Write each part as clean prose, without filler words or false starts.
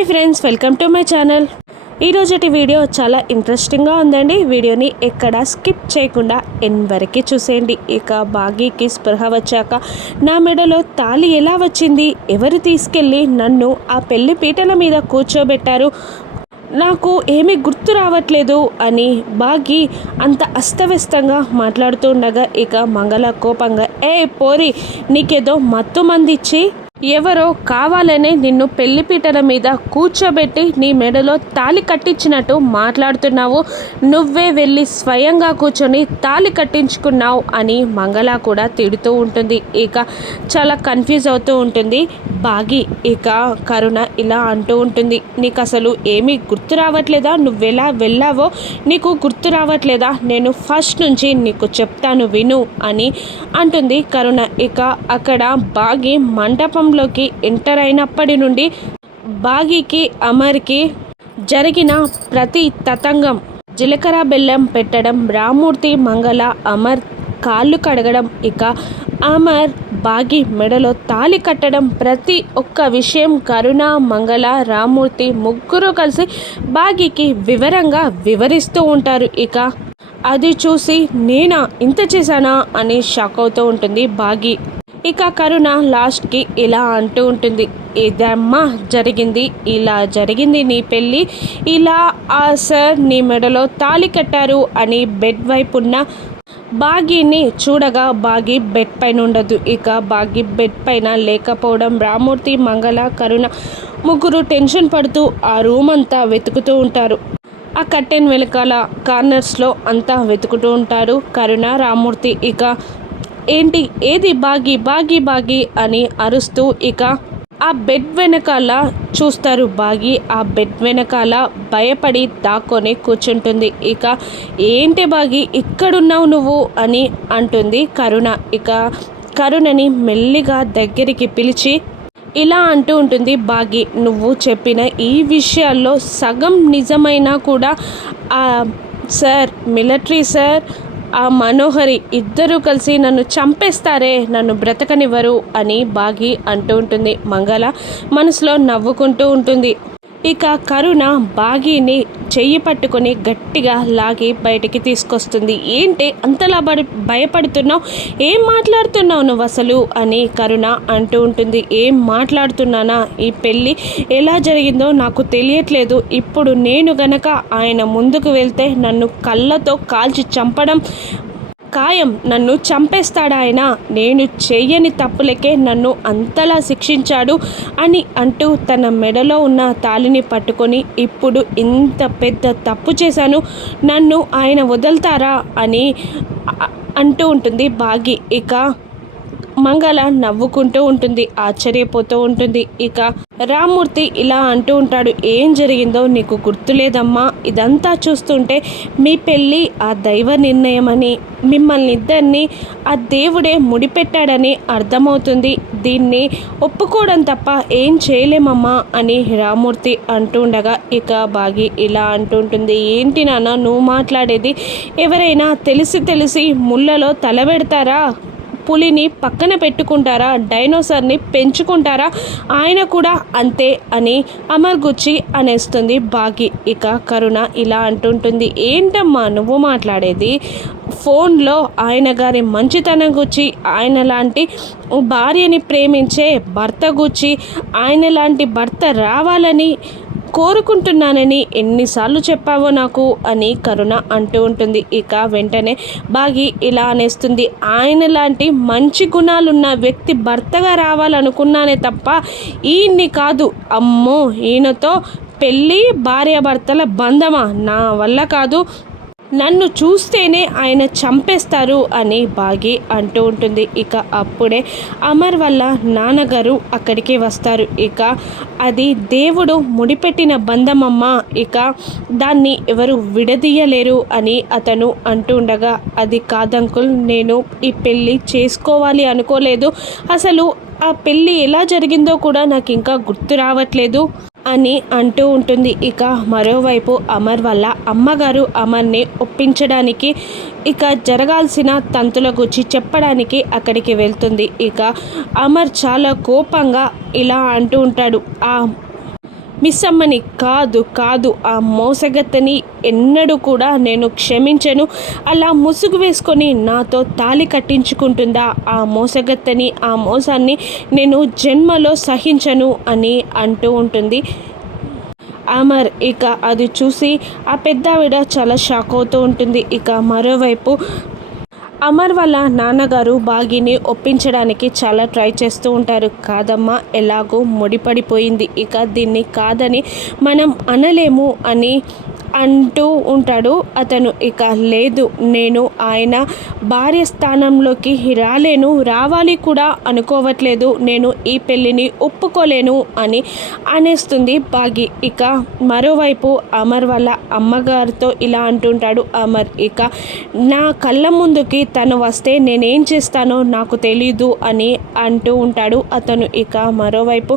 Hi friends, welcome to my channel. ఈరోజుటి video చాలా ఇంట్రెస్టింగ్గా ఉందండి. వీడియోని ఎక్కడ స్కిప్ చేయకుండా ఎండ్ వరకు చూసేయండి. ఇక భాగ్యకి స్పృహ వచ్చాక నా మెడలో తాళి ఎలా వచ్చింది, ఎవరు తీసుకెళ్ళి నన్ను ఆ పెళ్లి పీటల మీద కూర్చోబెట్టారు, నాకు ఏమీ గుర్తు రావట్లేదు అని భాగ్య అంత అస్తవ్యస్తంగా మాట్లాడుతూ ఉండగా ఇక మంగళ కోపంగా, ఏ పోరి, నీకేదో మత్తు మందిచ్చి ఎవరో కావాలనే నిన్ను పెళ్లిపీటల మీద కూర్చోబెట్టి నీ మెడలో తాళి కట్టించినట్టు మాట్లాడుతున్నావు, నువ్వే వెళ్ళి స్వయంగా కూర్చొని తాళి కట్టించుకున్నావు అని మంగళ కూడా తిడుతూ ఉంటుంది. ఇక చాలా కన్ఫ్యూజ్ అవుతూ ఉంటుంది భాగి. ఇక కరుణ ఇలా అంటూ ఉంటుంది, నీకు అసలు ఏమీ గుర్తు రావట్లేదా, నువ్వెలా వెళ్ళావో నీకు గుర్తు రావట్లేదా, నేను ఫస్ట్ నుంచి నీకు చెప్తాను విను అని అంటుంది కరుణ. ఇక అక్కడ భాగి మండపంలోకి ఎంటర్ అయినప్పటి నుండి భాగికి అమర్కి జరిగిన ప్రతి తతంగం, జీలకర్ర బెల్లం పెట్టడం, రామ్మూర్తి మంగళ అమర్ కాళ్ళు కడగడం, ఇక అమర్ భాగి మెడలో తాళి కట్టడం, ప్రతి ఒక్క విషయం కరుణ మంగళ రామ్మూర్తి ముగ్గురు కలిసి భాగికి వివరంగా వివరిస్తూ ఉంటారు. ఇక అది చూసి నేనా ఇంత చేశానా అని షాక్ అవుతూ ఉంటుంది భాగి. ఇక కరుణ లాస్ట్కి ఇలా అంటూ ఉంటుంది, ఇదమ్మా జరిగింది, ఇలా జరిగింది నీ పెళ్ళి, ఇలా ఆ సార్ నీ మెడలో తాళి కట్టారు అని బెడ్ వైపు ఉన్న భాగ్యని చూడగా భాగ్య బెడ్ పైన ఉండదు. ఇక భాగ్య బెడ్ పైన లేకపోవడం రామ్మూర్తి మంగళ కరుణ ముగ్గురు టెన్షన్ పడుతూ ఆ రూమ్ అంతా వెతుకుతూ ఉంటారు. ఆ కర్టెన్ వెనకాల కార్నర్స్లో అంతా వెతుకుతూ ఉంటారు కరుణ రామ్మూర్తి. ఇక ఏంటి, ఏది భాగి భాగి భాగి అని అరుస్తూ ఇక ఆ బెడ్ వెనకాల చూస్తారు. భాగి ఆ బెడ్ వెనకాల భయపడి దాక్కొని కూర్చుంటుంది. ఇక ఏంటి భాగి ఇక్కడున్నావు నువ్వు అని అంటుంది కరుణ. ఇక కరుణని మెల్లిగా దగ్గరికి పిలిచి ఇలా అంటూ ఉంటుంది భాగి, నువ్వు చెప్పిన ఈ విషయాల్లో సగం నిజమైనా కూడా ఆ సార్, మిలిటరీ సార్, ఆ మనోహరి ఇద్దరూ కలిసి నన్ను చంపేస్తారే, నన్ను బ్రతకనివ్వరు అని భాగి అంటూ ఉంటుంది. మంగళ మనసులో నవ్వుకుంటూ ఉంటుంది. ఇక కరుణ భాగిని చెయ్యి పట్టుకొని గట్టిగా లాగి బయటికి తీసుకొస్తుంది. ఏంటి అంతలా భయపడుతున్నావు, ఏం మాట్లాడుతున్నావు నువ్వు అసలు అని కరుణ అంటూ ఉంటుంది. ఏం మాట్లాడుతున్నానా, ఈ పెళ్ళి ఎలా జరిగిందో నాకు తెలియట్లేదు, ఇప్పుడు నేను గనక ఆయన ముందుకు వెళ్తే నన్ను కళ్ళతో కాల్చి చంపడం ఖాయం, నన్ను చంపేస్తాడు ఆయన, నేను చెయ్యని తప్పులకే నన్ను అంతలా శిక్షించాడు అని అంటూ తన మెడలో ఉన్న తాళిని పట్టుకొని, ఇప్పుడు ఇంత పెద్ద తప్పు చేశాను, నన్ను ఆయన వదులుతారా అని అంటూ ఉంటుంది భాగి. ఇక మంగళ నవ్వుకుంటూ ఉంటుంది, ఆశ్చర్యపోతూ ఉంటుంది. ఇక రామ్మూర్తి ఇలా అంటూ ఉంటాడు, ఏం జరిగిందో నీకు గుర్తులేదమ్మా, ఇదంతా చూస్తుంటే మీ పెళ్ళి ఆ దైవ నిర్ణయమని, మిమ్మల్ని ఇద్దరిని ఆ దేవుడే ముడిపెట్టాడని అర్థమవుతుంది, దీన్ని ఒప్పుకోవడం తప్ప ఏం చేయలేమమ్మా అని రామ్మూర్తి అంటూ ఉండగా ఇక భాగి ఇలా అంటుంటుంది, ఏంటి నాన్న నువ్వు మాట్లాడేది, ఎవరైనా తెలిసి ముళ్ళలో తలబెడతారా, పులిని పక్కన పెట్టుకుంటారా, డైనోసార్ని పెంచుకుంటారా, ఆయన కూడా అంతే అని అమర్ గుచ్చి అనేస్తుంది భాగి. ఇక కరుణ ఇలా అంటుంటుంది, ఏంటమ్మా నువ్వు మాట్లాడేది, ఫోన్లో ఆయన గారి మంచితనం గుచ్చి, ఆయన లాంటి భార్యని ప్రేమించే భర్త గుచ్చి, ఆయన లాంటి భర్త రావాలని కోరుకుంటున్నానని ఎన్నిసార్లు చెప్పావో నాకు అని కరుణ అంటూ ఉంటుంది. ఇక వెంటనే భాగి ఇలా అనేస్తుంది, ఆయన లాంటి మంచి గుణాలున్న వ్యక్తి భర్తగా రావాలనుకున్నానే తప్ప ఈయన్ని కాదు, అమ్మో ఈయనతో పెళ్ళి భార్యాభర్తల బంధమా, నా వల్ల కాదు, నన్ను చూస్తేనే ఆయన చంపేస్తారు అని భాగి అంటూ ఉంటుంది. ఇక అప్పుడే అమర్ వల్ల నాన్నగారు అక్కడికి వస్తారు. ఇక అది దేవుడు ముడిపెట్టిన బంధమమ్మ, ఇక దాన్ని ఎవరు విడదీయలేరు అని అతను అంటూ ఉండగా, అది కాదంకుల్, నేను ఈ పెళ్ళి చేసుకోవాలి అనుకోలేదు, అసలు ఆ పెళ్ళి ఎలా జరిగిందో కూడా నాకు ఇంకా గుర్తు రావట్లేదు అని అంటూ ఉంటుంది. ఇక మరోవైపు అమర్ వల్ల అమ్మగారు అమర్ని ఒప్పించడానికి, ఇక జరగాల్సిన తంతుల గురించి చెప్పడానికి అక్కడికి వెళ్తుంది. ఇక అమర్ చాలా కోపంగా ఇలా అంటూ ఉంటాడు, ఆ మిస్ అమ్మని కాదు కాదు ఆ మోసగత్తని ఎన్నడూ కూడా నేను క్షమించను. అలా ముసుగు వేసుకొని నాతో తాళి కట్టించుకుంటుందా ఆ మోసగత్తని, ఆ మోసాన్ని నేను జన్మలో సహించను అని అంటూ ఉంటుంది అమర్. ఇక అది చూసి ఆ పెద్దావిడ చాలా షాక్ అవుతూ ఉంటుంది. ఇక మరోవైపు అమర్ వాళ్ళ నాన్నగారు బాగిని ఒప్పించడానికి చాలా ట్రై చేస్తూ ఉంటారు. కాదమ్మా, ఎలాగో ముడిపడిపోయింది, ఇక దీన్ని కాదని మనం అనలేము అని అంటూ ఉంటాడు అతను. ఇక లేదు, నేను ఆయన భార్య స్థానంలోకి రాలేను, రావాలి కూడా అనుకోవట్లేదు, నేను ఈ పెళ్ళిని ఒప్పుకోలేను అని అనేస్తుంది బాగి. ఇక మరోవైపు అమర్ వాళ్ళ అమ్మగారితో ఇలా అంటుంటాడు అమర్. ఇక నా కళ్ళ ముందుకి తను వస్తే నేనేం చేస్తానో నాకు తెలీదు అని అంటూ ఉంటాడు అతను. ఇక మరోవైపు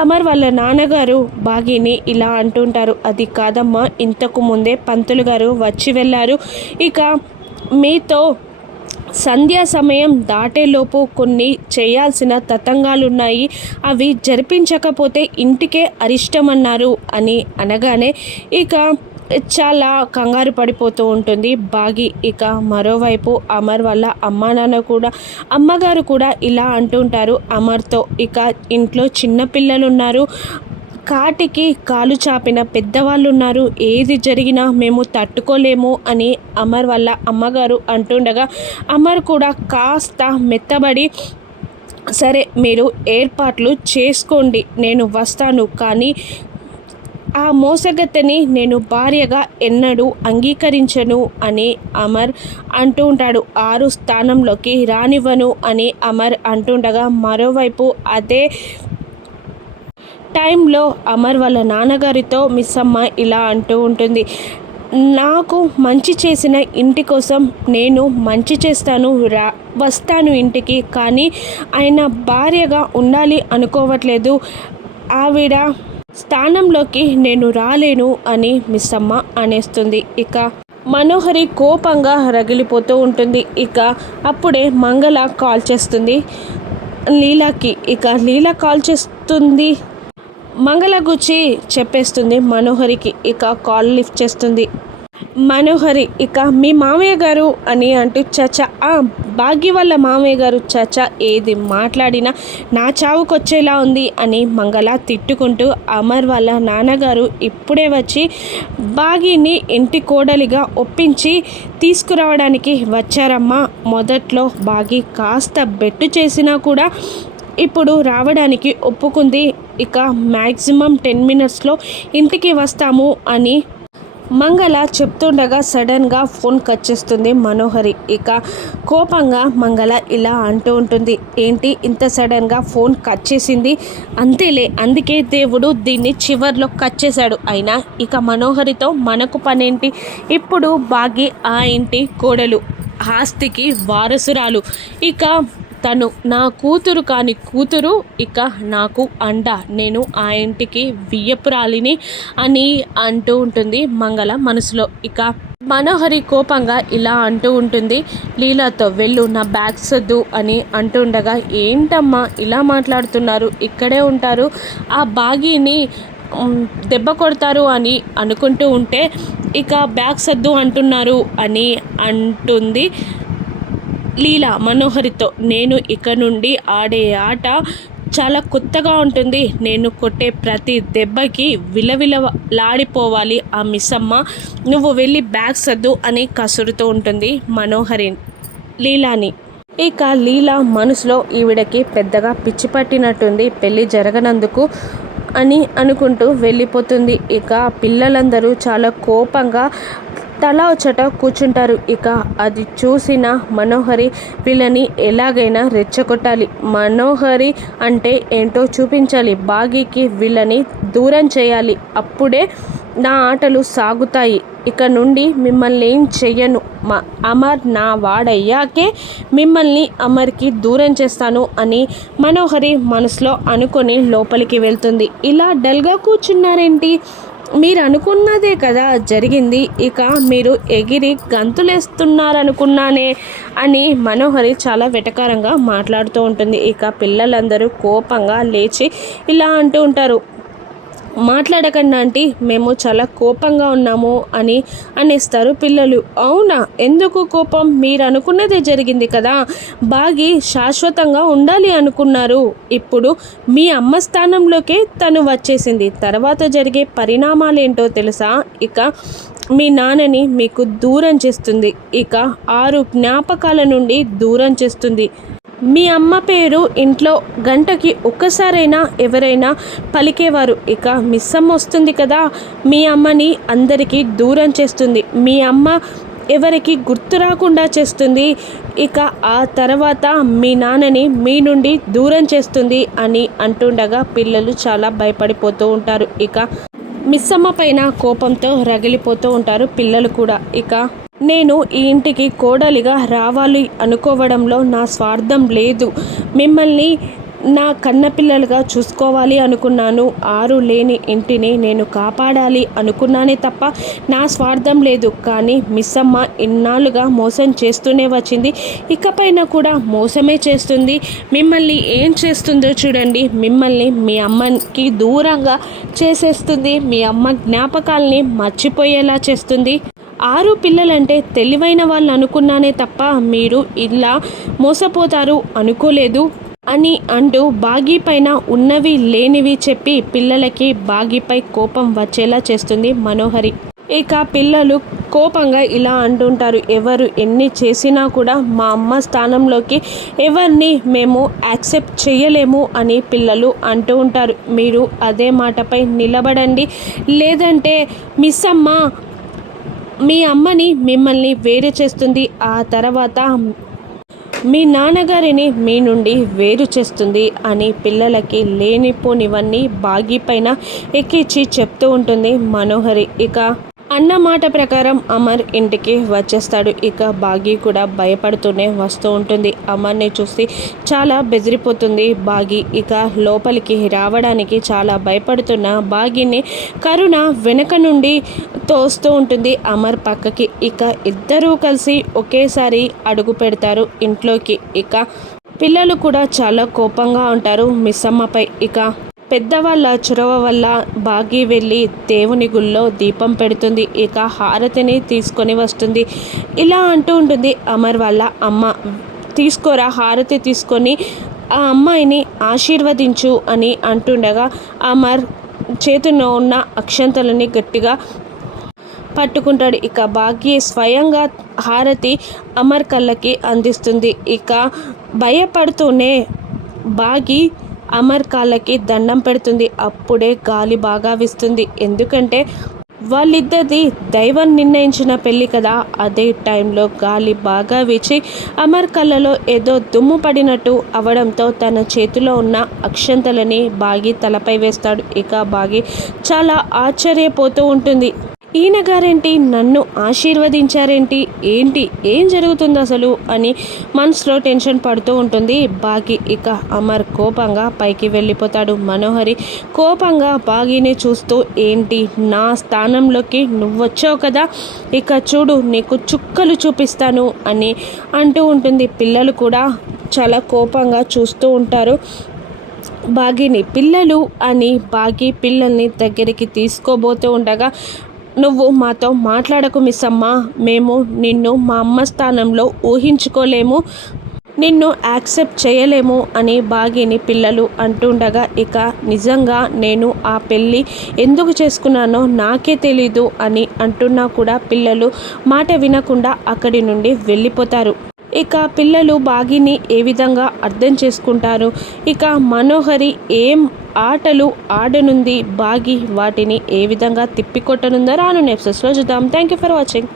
అమర్ వాళ్ళ నాన్నగారు బాగిని ఇలా అంటుంటారు. అది కాదమ్మా, ఇంతకు ముందే పంతులు గారు వచ్చి వెళ్ళారు, ఇక మీతో సంధ్యా సమయం దాటేలోపు కొన్ని చేయాల్సిన తతంగాలున్నాయి, అవి జరిపించకపోతే ఇంటికే అరిష్టమన్నారు అని అనగానే ఇక చాలా కంగారు పడిపోతూ ఉంటుంది బాగి. ఇక మరోవైపు అమర్ వల్ల అమ్మగారు కూడా ఇలా అంటుంటారు అమర్తో. ఇక ఇంట్లో చిన్నపిల్లలు ఉన్నారు, కాటికి కాలు చాపిన పెద్దవాళ్ళు ఉన్నారు, ఏది జరిగినా మేము తట్టుకోలేము అని అమర్ వల్ల అమ్మగారు అంటుండగా అమర్ కూడా కాస్త మెత్తబడి సరే మీరు ఏర్పాట్లు చేసుకోండి, నేను వస్తాను, కానీ ఆ మోసగత్తెని నేను భార్యగా ఎన్నడూ అంగీకరించను అని అమర్ అంటూ ఉంటాడు. 6 స్థానంలోకి రానివ్వను అని అమర్ అంటుండగా మరోవైపు అదే టైంలో అమర్ వాళ్ళ నాన్నగారితో మిస్ అమ్మ ఇలా అంటూ ఉంటుంది. నాకు మంచి చేసిన ఇంటి కోసం నేను మంచి చేస్తాను, వస్తాను ఇంటికి, కానీ ఆయన భార్యగా ఉండాలి అనుకోవట్లేదు, ఆవిడ స్థానంలోకి నేను రాలేను అని మిస్ అమ్మ అనేస్తుంది. ఇక మనోహరి కోపంగా రగిలిపోతూ ఉంటుంది. ఇక అప్పుడే మంగళ కాల్ చేస్తుంది లీలాకి. ఇక లీలా కాల్ చేస్తుంది, మంగళ గుచ్చి చెప్పేస్తుంది మనోహరికి. ఇక కాల్ లిఫ్ట్ చేస్తుంది మనోహరి. ఇక మీ మామయ్య గారు అని అంటూ చచా భాగ్య వాళ్ళ మామయ్య గారు, చచా ఏది మాట్లాడినా నా చావుకొచ్చేలా ఉంది అని మంగళ తిట్టుకుంటూ అమర్ వాళ్ళ నాన్నగారు ఇప్పుడే వచ్చి బాగిని ఇంటి కోడలిగా ఒప్పించి తీసుకురావడానికి వచ్చారమ్మా. మొదట్లో బాగి కాస్త బెట్టు చేసినా కూడా ఇప్పుడు రావడానికి ఒప్పుకుంది, ఇక మ్యాక్సిమం 10 మినిట్స్లో ఇంటికి వస్తాము అని మంగళ చెప్తుండగా సడన్గా ఫోన్ కట్ చేస్తుంది మనోహరి. ఇక కోపంగా మంగళ ఇలా అంటూ ఉంటుంది, ఏంటి ఇంత సడన్గా ఫోన్ కట్ చేసింది? అంతేలే, అందుకే దేవుడు దీన్ని చివర్లో కట్ చేశాడు. అయినా ఇక మనోహరితో మనకు పనేంటి? ఇప్పుడు బాగి ఆ ఇంటి కోడలు, ఆస్తికి వారసురాలు, ఇక తను నా కూతురు కాని కూతురు, ఇక నాకు అండ, నేను ఆ ఇంటికి వియ్యపురాలిని అని అంటూ ఉంటుంది మంగళ మనసులో. ఇక మనోహరి కోపంగా ఇలా అంటూ ఉంటుంది లీలాతో, వెళ్ళు నా బ్యాగ్ సర్దు అని అంటుండగా ఏంటమ్మా ఇలా మాట్లాడుతున్నారు, ఇక్కడే ఉంటారు, ఆ బాగీని దెబ్బ కొడతారు అని అనుకుంటూ ఉంటే ఇక బ్యాగ్ సర్దు అంటున్నారు అని అంటుంది లీలా మనోహరితో. నేను ఇక నుండి ఆడే ఆట చాలా కొత్తగా ఉంటుంది, నేను కొట్టే ప్రతి దెబ్బకి విలవిలలాడిపోవాలి ఆ మిస్సమ్మ, నువ్వు వెళ్ళి బ్యాగ్ సర్దు అని కసురుతూ ఉంటుంది మనోహరి లీలాని. ఇక లీలా మనసులో ఈవిడకి పెద్దగా పిచ్చి పట్టినట్టుంది పెళ్ళి జరగనందుకు అని అనుకుంటూ వెళ్ళిపోతుంది. ఇక పిల్లలందరూ చాలా కోపంగా తలా వచ్చట కూర్చుంటారు. ఇక అది చూసిన మనోహరి వీళ్ళని ఎలాగైనా రెచ్చగొట్టాలి, మనోహరి అంటే ఏంటో చూపించాలి, బాగీకి వీళ్ళని దూరం చేయాలి, అప్పుడే నా ఆటలు సాగుతాయి, ఇక నుండి మిమ్మల్ని ఏం చెయ్యను, అమర్ నా వాడయ్యాకే మిమ్మల్ని అమర్కి దూరం చేస్తాను అని మనోహరి మనసులో అనుకొని లోపలికి వెళ్తుంది. ఇలా డల్గా కూర్చున్నారేంటి, మీరు అనుకున్నదే కదా జరిగింది, ఇక మీరు ఎగిరి గంతులేస్తున్నారనుకున్నానే అని మనోహరి చాలా వెటకారంగా మాట్లాడుతూ ఉంటుంది. ఇక పిల్లలందరూ కోపంగా లేచి ఇలా అంటూ ఉంటారు, మాట్లాడకండి ఆంటీ, మేము చాలా కోపంగా ఉన్నాము అని అనేస్తారు పిల్లలు. అవునా, ఎందుకు కోపం? మీరు అనుకున్నదే జరిగింది కదా, బాగి శాశ్వతంగా ఉండాలి అనుకున్నారు. ఇప్పుడు మీ అమ్మ స్థానంలోకే తను వచ్చేసింది. తర్వాత జరిగే పరిణామాలేంటో తెలుసా? ఇక మీ నాన్నని మీకు దూరం చేస్తుంది. ఇక 6 జ్ఞాపకాల నుండి దూరం చేస్తుంది. మీ అమ్మ పేరు ఇంట్లో గంటకి ఒక్కసారైనా ఎవరైనా పలికేవారు. ఇక మిస్సమ్మ వస్తుంది కదా, మీ అమ్మని అందరికీ దూరం చేస్తుంది. మీ అమ్మ ఎవరికి గుర్తు రాకుండా చేస్తుంది. ఇక ఆ తర్వాత మీ నాన్నని మీ నుండి దూరం చేస్తుంది అని అంటుండగా పిల్లలు చాలా భయపడిపోతూ ఉంటారు. ఇక మిస్సమ్మ పైన కోపంతో రగిలిపోతూ ఉంటారు పిల్లలు కూడా. ఇక నేను ఈ ఇంటికి కోడలిగా రావాలి అనుకోవడంలో నా స్వార్థం లేదు. మిమ్మల్ని నా కన్నపిల్లలుగా చూసుకోవాలి అనుకున్నాను. 6 లేని ఇంటిని నేను కాపాడాలి అనుకున్నానే తప్ప నా స్వార్థం లేదు. కానీ మిస్సమ్మ ఇన్నాళ్ళుగా మోసం చేస్తూనే వచ్చింది, ఇకపైన కూడా మోసమే చేస్తుంది. మిమ్మల్ని ఏం చేస్తుందో చూడండి. మిమ్మల్ని మీ అమ్మకి దూరంగా చేసేస్తుంది. మీ అమ్మ జ్ఞాపకాల్ని మర్చిపోయేలా చేస్తుంది. 6 పిల్లలంటే తెలివైన వాళ్ళు అనుకున్నానే తప్ప మీరు ఇలా మోసపోతారు అనుకోలేదు అని అంటూ బాగీ పైన ఉన్నవి లేనివి చెప్పి పిల్లలకి బాగీపై కోపం వచ్చేలా చేస్తుంది మనోహరి. ఇక పిల్లలు కోపంగా ఇలా అంటుంటారు, ఎవరు ఎన్ని చేసినా కూడా మా అమ్మ స్థానంలోకి ఎవరిని మేము యాక్సెప్ట్ చేయలేము అని పిల్లలు అంటూ ఉంటారు. మీరు అదే మాటపై నిలబడండి, లేదంటే మిస్ అమ్మ మీ అమ్మని మిమ్మల్ని వేరు చేస్తుంది. ఆ తర్వాత మీ నాన్నగారిని మీ నుండి వేరు చేస్తుంది అని పిల్లలకి లేనిపోనివన్నీ బాగీ పైన ఎక్కించి చెప్తూ ఉంటుంది మనోహరి. ఇక అన్న మాట ప్రకారం అమర్ ఇంటికి వచ్చేస్తాడు. ఇక బాగీ కూడా భయపడుతూనే వస్తూ ఉంటుంది. అమర్ని చూసి చాలా బెదిరిపోతుంది బాగీ. ఇక లోపలికి రావడానికి చాలా భయపడుతున్న బాగీని కరుణ వెనక నుండి తోస్తూ ఉంటుంది అమర్ పక్కకి. ఇక ఇద్దరూ కలిసి ఒకేసారి అడుగు పెడతారు ఇంట్లోకి. ఇక పిల్లలు కూడా చాలా కోపంగా ఉంటారు మిస్సమ్మపై. ఇక పెద్దవాళ్ళ చొరవ వల్ల బాగీ వెళ్ళి దేవుని గుళ్ళో దీపం పెడుతుంది. ఇక హారతిని తీసుకొని వస్తుంది. ఇలా అంటూ ఉంటుంది అమర్ వాళ్ళ అమ్మ, తీసుకోరా హారతి తీసుకొని ఆ అమ్మాయిని ఆశీర్వదించు అని అంటుండగా అమర్ చేతిలో ఉన్న అక్షంతలని గట్టిగా పట్టుకుంటాడు. ఇక బాగీ స్వయంగా హారతి అమర్ కళ్ళకి అందిస్తుంది. ఇక భయపడుతూనే బాగీ అమర్ కాళ్ళకి దండం పెడుతుంది. అప్పుడే గాలి బాగా వీస్తుంది. ఎందుకంటే వాళ్ళిద్దరిది దైవం నిర్ణయించిన పెళ్ళి కదా. అదే టైంలో గాలి బాగా వీచి అమర్ కళ్ళలో ఏదో దుమ్ము పడినట్టు అవడంతో తన చేతిలో ఉన్న అక్షంతలని బాగీ తలపై వేస్తాడు. ఇక బాగీ చాలా ఆశ్చర్యపోతూ ఉంటుంది. ఈయన గారేంటి నన్ను ఆశీర్వదించారేంటి, ఏంటి ఏం జరుగుతుంది అసలు అని మనసులో టెన్షన్ పడుతూ ఉంటుంది బాగీ. ఇక అమర్ కోపంగా పైకి వెళ్ళిపోతాడు. మనోహరి కోపంగా బాగీని చూస్తూ, ఏంటి నా స్థానంలోకి నువ్వొచ్చావు కదా, ఇక చూడు నీకు చుక్కలు చూపిస్తాను అని అంటూ ఉంటుంది. పిల్లలు కూడా చాలా కోపంగా చూస్తూ ఉంటారు బాగీని. పిల్లలు అని బాగీ పిల్లల్ని దగ్గరికి తీసుకోబోతూ ఉండగా, నువ్వు మాతో మాట్లాడకు మిస్సమ్మ, మేము నిన్ను మా అమ్మ స్థానంలో ఊహించుకోలేము, నిన్ను యాక్సెప్ట్ చేయలేము అని బాగీని పిల్లలు అంటుండగా, ఇక నిజంగా నేను ఆ పెళ్ళి ఎందుకు చేసుకున్నానో నాకే తెలీదు అని అంటున్నా కూడా పిల్లలు మాట వినకుండా అక్కడి నుండి వెళ్ళిపోతారు. ఇక పిల్లలు బాగీని ఏ విధంగా అర్థం చేసుకుంటారు, ఇక మనోహరి ఏం ఆటలు ఆడనుంది, బాగీ వాటిని ఏ విధంగా తిప్పికొట్టనుందో రానున్న ఎపిసోడ్స్లో చూద్దాం. Thank you for watching.